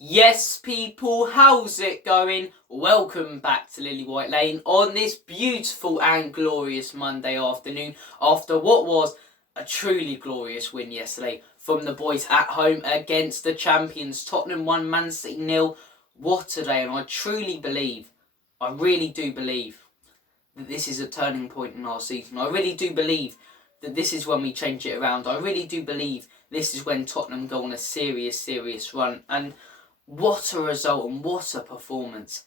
Yes, people, how's it going? Welcome back to Lily White Lane on this beautiful and glorious Monday afternoon after what was a truly glorious win yesterday from the boys at home against the champions. Tottenham 1, Man City 0. What a day, and I really do believe that this is a turning point in our season. I really do believe that this is when we change it around. I really do believe this is when Tottenham go on a serious run. And what a result and what a performance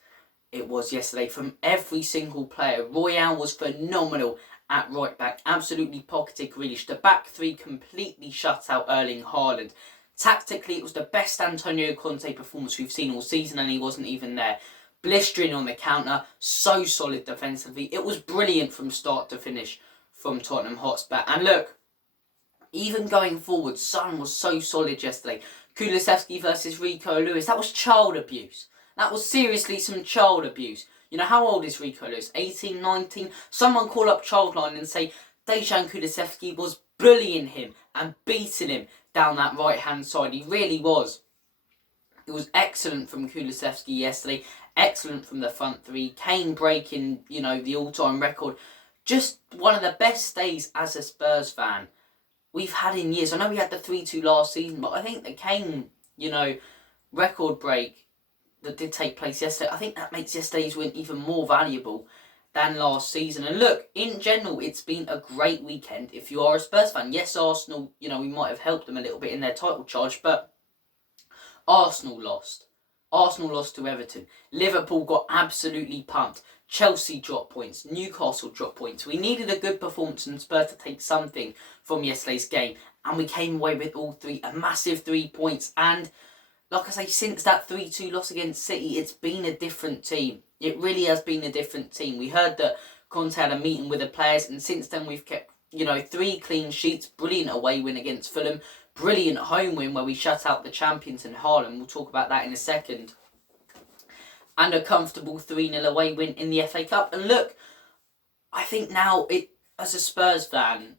it was yesterday from every single player. Royale was phenomenal at right back, absolutely pocketed Grealish. The back three completely shut out Erling Haaland. Tactically, it was the best Antonio Conte performance we've seen all season, and he wasn't even there. Blistering on the counter, so solid defensively. It was brilliant from start to finish from Tottenham Hotspur. And look, even going forward, Son was so solid yesterday. Kulusevski versus Rico Lewis, that was child abuse. That was seriously some child abuse. You know, how old is Rico Lewis? 18, 19? Someone call up Childline and say Dejan Kulusevski was bullying him and beating him down that right-hand side. He really was. It was excellent from Kulusevski yesterday. Excellent from the front three. Kane breaking, the all-time record. Just one of the best days as a Spurs fan we've had in years. I know we had the 3-2 last season, but I think the Kane, record break that did take place yesterday, I think that makes yesterday's win even more valuable than last season. And look, in general, it's been a great weekend if you are a Spurs fan. Yes, Arsenal, we might have helped them a little bit in their title charge, but Arsenal lost. Arsenal lost to Everton. Liverpool got absolutely pumped. Chelsea dropped points. Newcastle dropped points. We needed a good performance and Spurs to take something from yesterday's game. And we came away with all three. A massive 3 points. And like I say, since that 3-2 loss against City, it's been a different team. It really has been a different team. We heard that Conte had a meeting with the players. And since then we've kept, 3 clean sheets. Brilliant away win against Fulham. Brilliant home win where we shut out the champions in Haaland. We'll talk about that in a second. And a comfortable 3-0 away win in the FA Cup. And look, I think now, as a Spurs fan,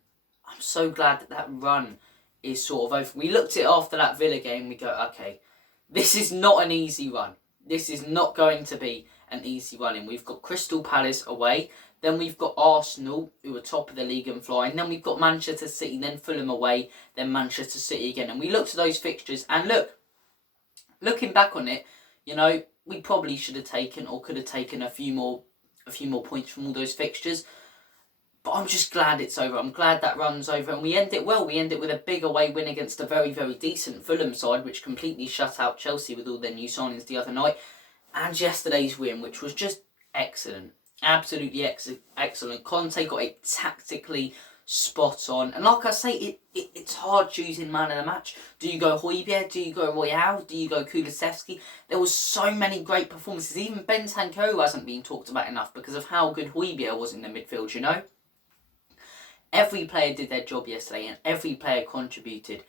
I'm so glad that run is sort of over. We looked at it after that Villa game, we go, okay, this is not an easy run. This is not going to be an easy run in. We've got Crystal Palace away, then we've got Arsenal, who are top of the league and flying, then we've got Manchester City, then Fulham away, then Manchester City again. And we looked at those fixtures, and look, looking back on it, we probably should have taken or could have taken a few more points from all those fixtures. But I'm just glad it's over. I'm glad that run's over. And we end it well. We end it with a big away win against a very, very decent Fulham side, which completely shut out Chelsea with all their new signings the other night. And yesterday's win, which was just excellent. Absolutely excellent. Conte got it tactically spot on. And like I say, it's hard choosing man of the match. Do you go Højbjerg? Do you go Royale? Do you go Kulusevski? There was so many great performances. Even Bentancur hasn't been talked about enough because of how good Højbjerg was in the midfield, Every player did their job yesterday and every player contributed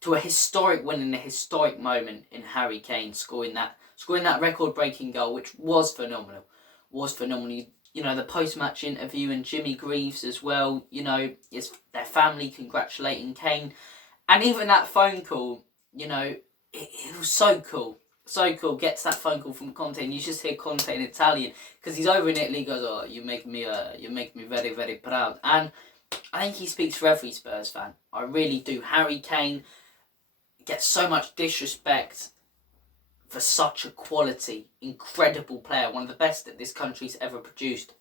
to a historic win in a historic moment in Harry Kane scoring that record-breaking goal, which was phenomenal. The post-match interview and Jimmy Greaves as well, their family congratulating Kane. And even that phone call, it was so cool. So cool. Gets that phone call from Conte and you just hear Conte in Italian because he's over in Italy. He goes, "Oh, you make me very, very proud." And I think he speaks for every Spurs fan. I really do. Harry Kane gets so much disrespect for such a quality, incredible player, one of the best that this country's ever produced.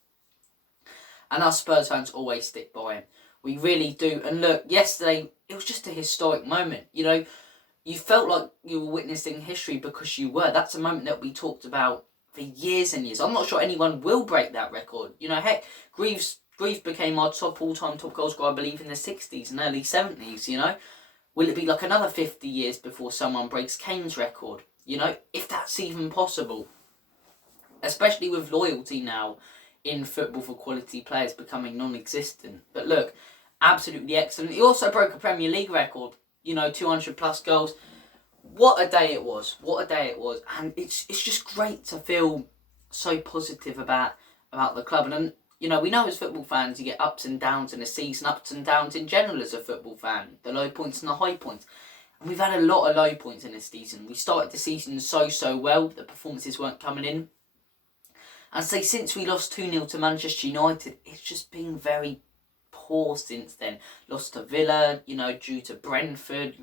And us Spurs fans always stick by him. We really do. And look, yesterday, it was just a historic moment. You felt like you were witnessing history because you were. That's a moment that we talked about for years and years. I'm not sure anyone will break that record. Heck, Greaves became our all-time top goal scorer, I believe, in the 60s and early 70s, Will it be like another 50 years before someone breaks Kane's record? If that's even possible. Especially with loyalty now in football for quality players becoming non-existent. But look, absolutely excellent. He also broke a Premier League record, 200 plus goals. What a day it was. And it's just great to feel so positive about the club. And we know as football fans you get ups and downs in a season, ups and downs in general as a football fan. The low points and the high points. And we've had a lot of low points in this season. We started the season so well, the performances weren't coming in. And say since we lost 2-0 to Manchester United, it's just been very poor since then. Lost to Villa, due to Brentford.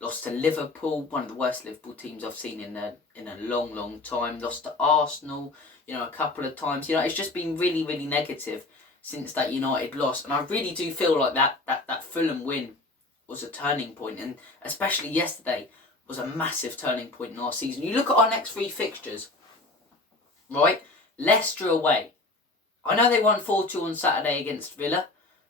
Lost to Liverpool, one of the worst Liverpool teams I've seen in a long time. Lost to Arsenal, a couple of times. It's just been really negative since that United loss. And I really do feel like that Fulham win was a turning point. And especially yesterday was a massive turning point in our season. You look at our next 3 fixtures, right? Leicester away. I know they won 4-2 on Saturday against Villa,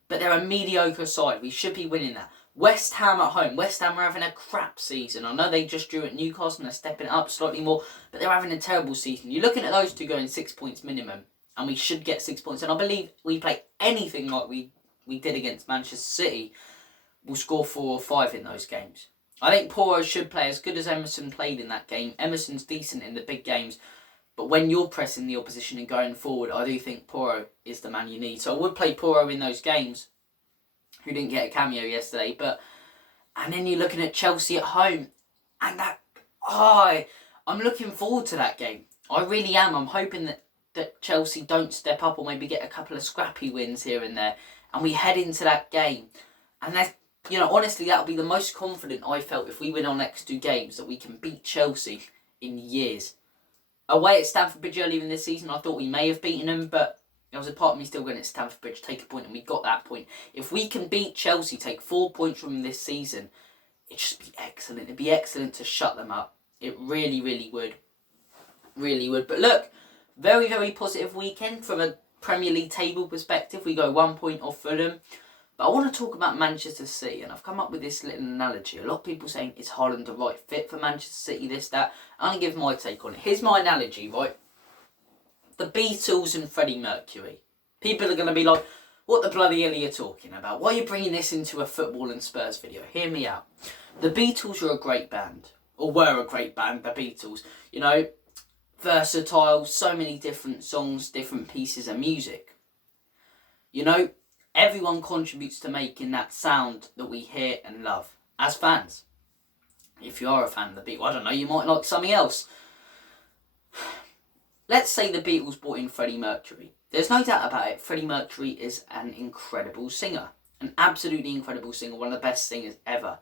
but they're a mediocre side. We should be winning that. West Ham at home. West Ham are having a crap season. I know they just drew at Newcastle and they're stepping it up slightly more, but they're having a terrible season. You're looking at those two going 6 points minimum, and we should get 6 points. And I believe we play anything like we did against Manchester City, we'll score 4 or 5 in those games. I think Porro should play as good as Emerson played in that game. Emerson's decent in the big games, but when you're pressing the opposition and going forward, I do think Porro is the man you need. So I would play Porro in those games, who didn't get a cameo yesterday. And then you're looking at Chelsea at home, and I'm looking forward to that game. I really am. I'm hoping that Chelsea don't step up or maybe get a couple of scrappy wins here and there, and we head into that game. And that's, honestly, that'll be the most confident I felt if we win our next 2 games, that we can beat Chelsea in years. Away at Stamford Bridge earlier in this season, I thought we may have beaten them, but there was a part of me still going at Stamford Bridge, take a point, and we got that point. If we can beat Chelsea, take 4 points from them this season, it'd just be excellent. It'd be excellent to shut them up. It really would. Really would. But look, very positive weekend from a Premier League table perspective. We go 1 point off Fulham. But I want to talk about Manchester City, and I've come up with this little analogy. A lot of people saying, is Haaland the right fit for Manchester City, this, that. I'm going to give my take on it. Here's my analogy, right? The Beatles and Freddie Mercury. People are going to be like, what the bloody hell are you talking about? Why are you bringing this into a football and Spurs video? Hear me out. The Beatles are a great band. Or were a great band, the Beatles. Versatile, so many different songs, different pieces of music. Everyone contributes to making that sound that we hear and love as fans. If you are a fan of the Beatles, I don't know, you might like something else. Let's say the Beatles brought in Freddie Mercury. There's no doubt about it, Freddie Mercury is an incredible singer. An absolutely incredible singer, one of the best singers ever.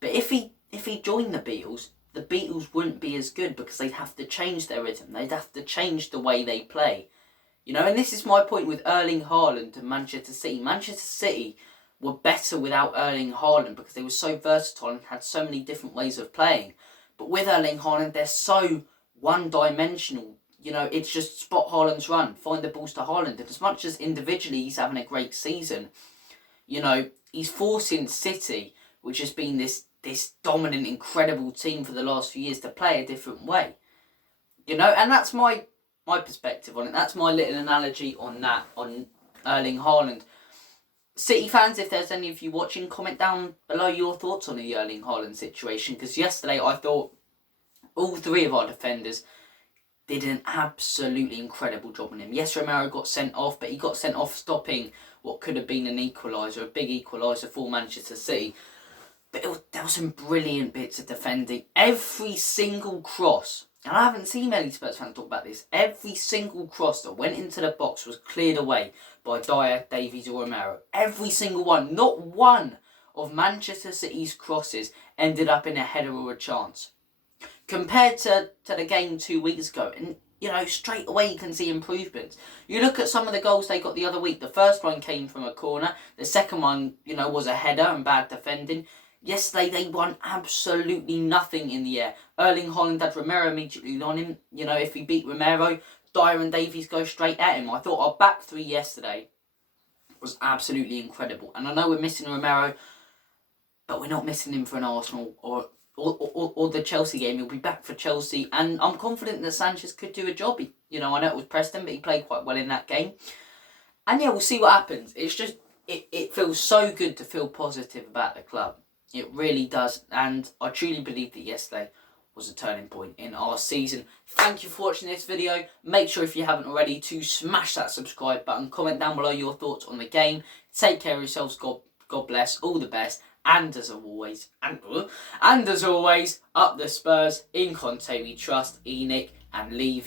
But if he joined the Beatles wouldn't be as good because they'd have to change their rhythm. They'd have to change the way they play. And this is my point with Erling Haaland and Manchester City. Manchester City were better without Erling Haaland because they were so versatile and had so many different ways of playing. But with Erling Haaland, they're so one-dimensional. It's just spot Haaland's run, find the balls to Haaland. And as much as individually he's having a great season, he's forcing City, which has been this dominant, incredible team for the last few years, to play a different way. And that's my perspective on it. That's my little analogy on that, on Erling Haaland. City fans, if there's any of you watching, comment down below your thoughts on the Erling Haaland situation, because yesterday I thought all 3 of our defenders did an absolutely incredible job on him. Yes, Romero got sent off, but he got sent off stopping what could have been an equaliser, a big equaliser for Manchester City. But there were some brilliant bits of defending. Every single cross, and I haven't seen many Spurs fans talk about this, every single cross that went into the box was cleared away by Dyer, Davies or Romero. Every single one. Not one of Manchester City's crosses ended up in a header or a chance. Compared to the game 2 weeks ago, and straight away you can see improvements. You look at some of the goals they got the other week. The first one came from a corner. The second one, was a header and bad defending. Yesterday they won absolutely nothing in the air. Erling Haaland had Romero immediately on him. If he beat Romero, Dyer and Davies go straight at him. I thought our back 3 yesterday was absolutely incredible. And I know we're missing Romero, but we're not missing him for an Arsenal or the Chelsea game. He'll be back for Chelsea, and I'm confident that Sanchez could do a job. I know it was Preston, but he played quite well in that game. And we'll see what happens. It's just, it feels so good to feel positive about the club. It really does, and I truly believe that yesterday was a turning point in our season. Thank you for watching this video. Make sure, if you haven't already, to smash that subscribe button. Comment down below your thoughts on the game. Take care of yourselves. God bless. All the best. And as always, up the Spurs, in Conte we trust, Enoch, and leave